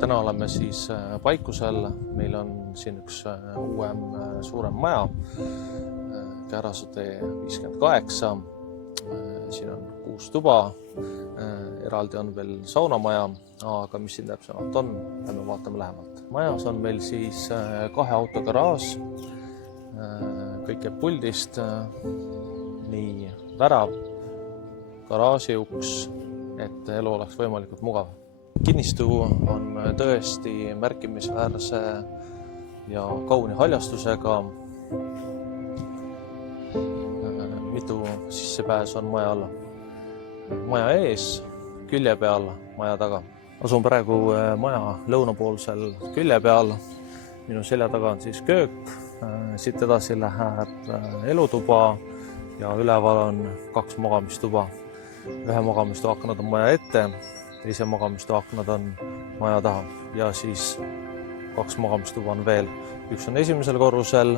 Täna oleme siis Paikusel, meil on siin üks uuem suurem maja, Käärasutee 58, siin on 6 tuba, eraldi on veel saunamaja, aga mis siin täpsemalt on, lähme vaatame lähemalt. Majas on meil siis 2 autogaraaž, kõik jääb puldist, nii värav, garaaži uks, et elu oleks võimalikult mugav. Kinnistu on tõesti märkimisväärse ja kauni haljastusega. Mitu sissepääsu on majal. Maja ees, külje peal, maja taga. Asun praegu maja lõunapoolsel külje peal. Minu selja taga on siis köök. Siit edasi läheb elutuba ja üleval on 2 magamistuba. Ühe magamistu aknad on maja ette. Teise magamistu aknad on maja taha ja siis 2 magamistuba on veel. Üks on esimesel korrusel,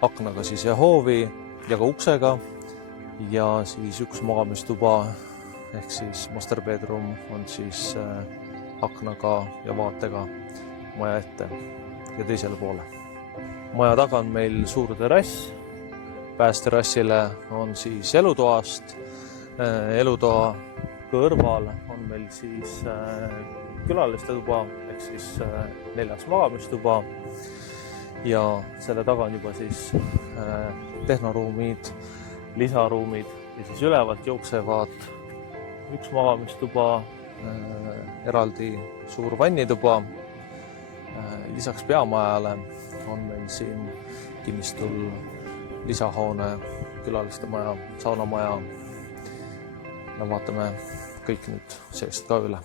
aknaga siis ja hoovi ja ka uksega ja siis 1 magamistuba ehk siis master bedroom on siis aknaga ja vaatega maja ette ja teisele poole. Maja taga on meil suur terrass. Päästerrassile on siis elutoast. Elutoa kõrval on meil siis külaliste tuba ehk siis 4 magamistuba ja selle taga on juba siis tehnoruumid, lisaruumid ja siis ülevalt jooksevad 1 magamistuba, eraldi suur vannituba. Lisaks peamajale on meil siin kinnistul lisahoone, külaliste maja, saunamaja. Me vaatame kõik nüüd seest ka üle.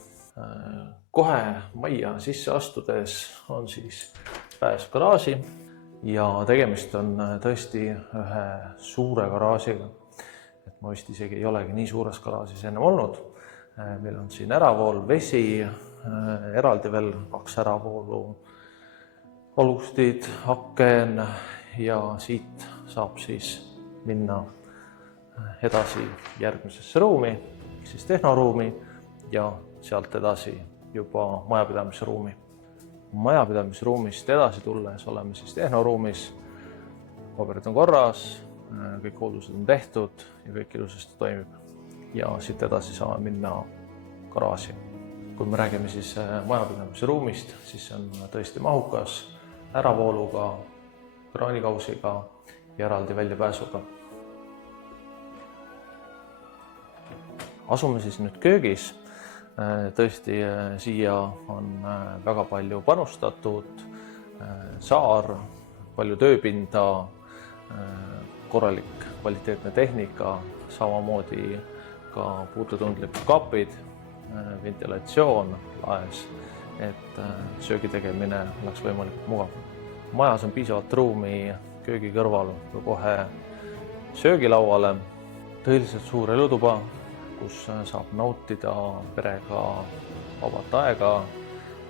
Kohe majja sisse astudes on siis pääs garaaži ja tegemist on tõesti ühe suure garaažiga. Et ma vist isegi ei olegi nii suures garaažis ennem olnud. Meil on siin äravool, vesi, eraldi veel 2 äravoolu, olustid, aken ja siit saab siis minna edasi järgmisesse ruumi, siis tehnoruumi ja sealt edasi juba majapidamisruumi. Majapidamisruumist edasi tulles oleme siis tehnoruumis. Paberid on korras, kõik hooldused on tehtud ja kõik ilusasti toimib. Ja siit edasi saame minna garaaži. Kui me räägime siis majapidamisruumist, siis see on tõesti mahukas, äravooluga, kraanikausiga ja eraldi väljapääsuga. Asume siis nüüd köögis. Tõesti, siia on väga palju panustatud, saar, palju tööpinda, korralik kvaliteetne tehnika, samamoodi ka puututundlikud kapid, ventilatsioon laes, et söögi tegemine oleks võimalikult mugav. Majas on piisavalt ruumi köögi kõrval kohe söögilauale, tõeliselt suur elutuba, kus saab nautida perega vabat aega,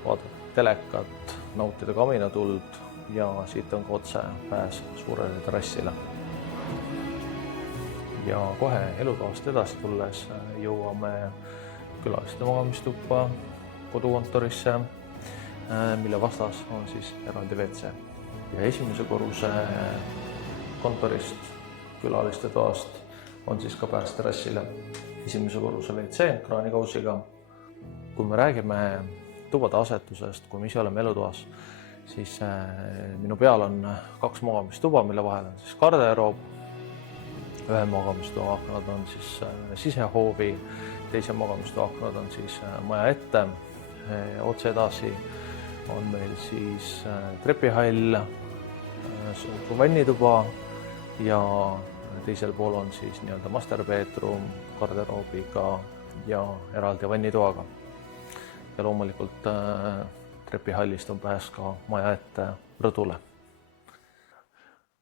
vaadata telekat, nautida kaminatuld ja siit on ka otse pääs suurele terrassile. Ja kohe elutoast edasi tulles jõuame külaliste magamistuppa, kodukontorisse, mille vastas on siis eraldi WC. Ja esimese korruse kontorist, külaliste toast on siis ka pääs terrassile. Esimese korruse WC kraanikausiga. Kui me räägime tubade asetusest, kui me ise oleme elutoas, siis minu peal on 2 magamistuba, mille vahel on siis garderoob. Ühe magamistoa aknad on siis sisehoovi, teise magamistoa aknad on siis maja ette. Otse edasi on meil siis trepihall, suur vannituba ja teisel pool on siis nii-öelda master bedroom, garderoobiga ja eraldi vannitoaga. Ja loomulikult trepihallist on pääs ka maja ette rõdule.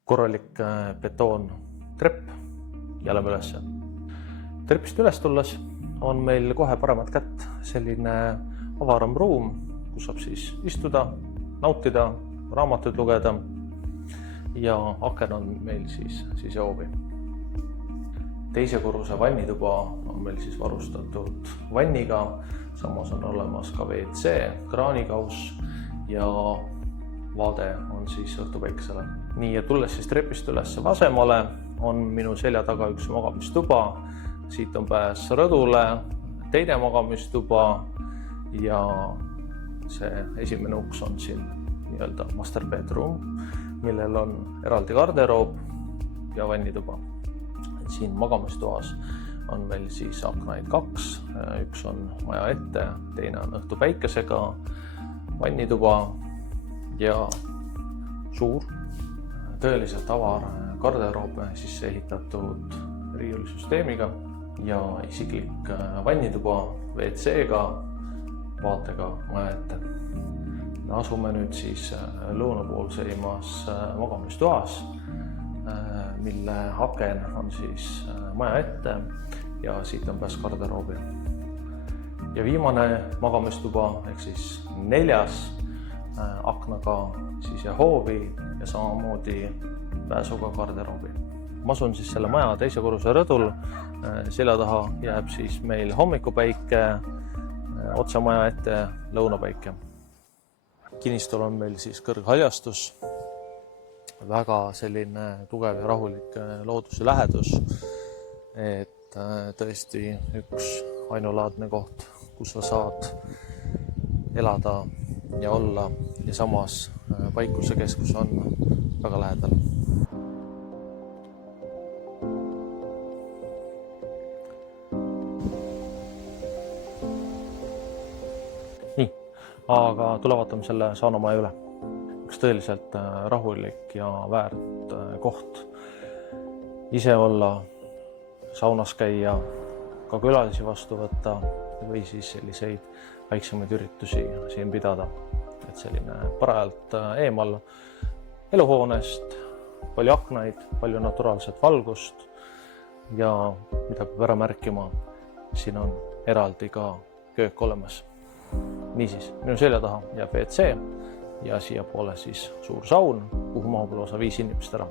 Korralik betoon trepp ja lähme üles. Trepist üles tulles on meil kohe paremat kätt selline avaram ruum, kus saab siis istuda, nautida, raamatuid lugeda ja aken on meil siis sisehoovi. Teise korruse vannituba on meil siis varustatud vanniga, samas on olemas ka WC, kraanikauss ja vaade on siis õhtupäikesele. Nii, ja tulles siis trepist üles vasemale, on minu selja taga üks magamistuba. Siit on pääs rõdule, teine magamistuba ja see esimene uks on siin nii-öelda master bedroom, millel on eraldi garderoob ja vannituba. Siin magamistoas on meil siis aknaid 2, üks on maja ette, teine on õhtupäikesega, vannituba ja suur, tõeliselt avar garderoob sisse ehitatud riiulisüsteemiga ja isiklik vannituba WC-ga, vaatega maja ette. Me asume nüüd siis lõunapoolseimas magamistoas, mille aken on siis maja ette ja siit on pääs garderoobi. Ja viimane magamistuba ehk siis 4. aknaga siis hoovi ja samamoodi pääsuga garderoobi. Ma asun siis selle maja teise korruse rõdul, selja taha jääb siis meil hommikupäike, otse maja ette lõunapäike. Kinnistul on meil siis kõrghaljastus, väga selline tugev ja rahulik looduse lähedus, et tõesti üks ainulaadne koht, kus sa saad elada ja olla ja samas paikuse keskus on väga lähedal. Nii, aga tule vaatame selle saunamaja üle. Üks tõeliselt rahulik ja väärt koht. Ise olla, saunas käia, ka külalisi vastu võtta või siis selliseid väiksemaid üritusi siin pidada. Et selline parajalt eemal eluhoonest, palju aknaid, palju naturaalset valgust ja mida peab ära märkima, siin on eraldi ka köök olemas. Niisiis, minu selja taha jääb WC ja siia poole siis suur saun, kuhu mahub lausa 5 inimest ära.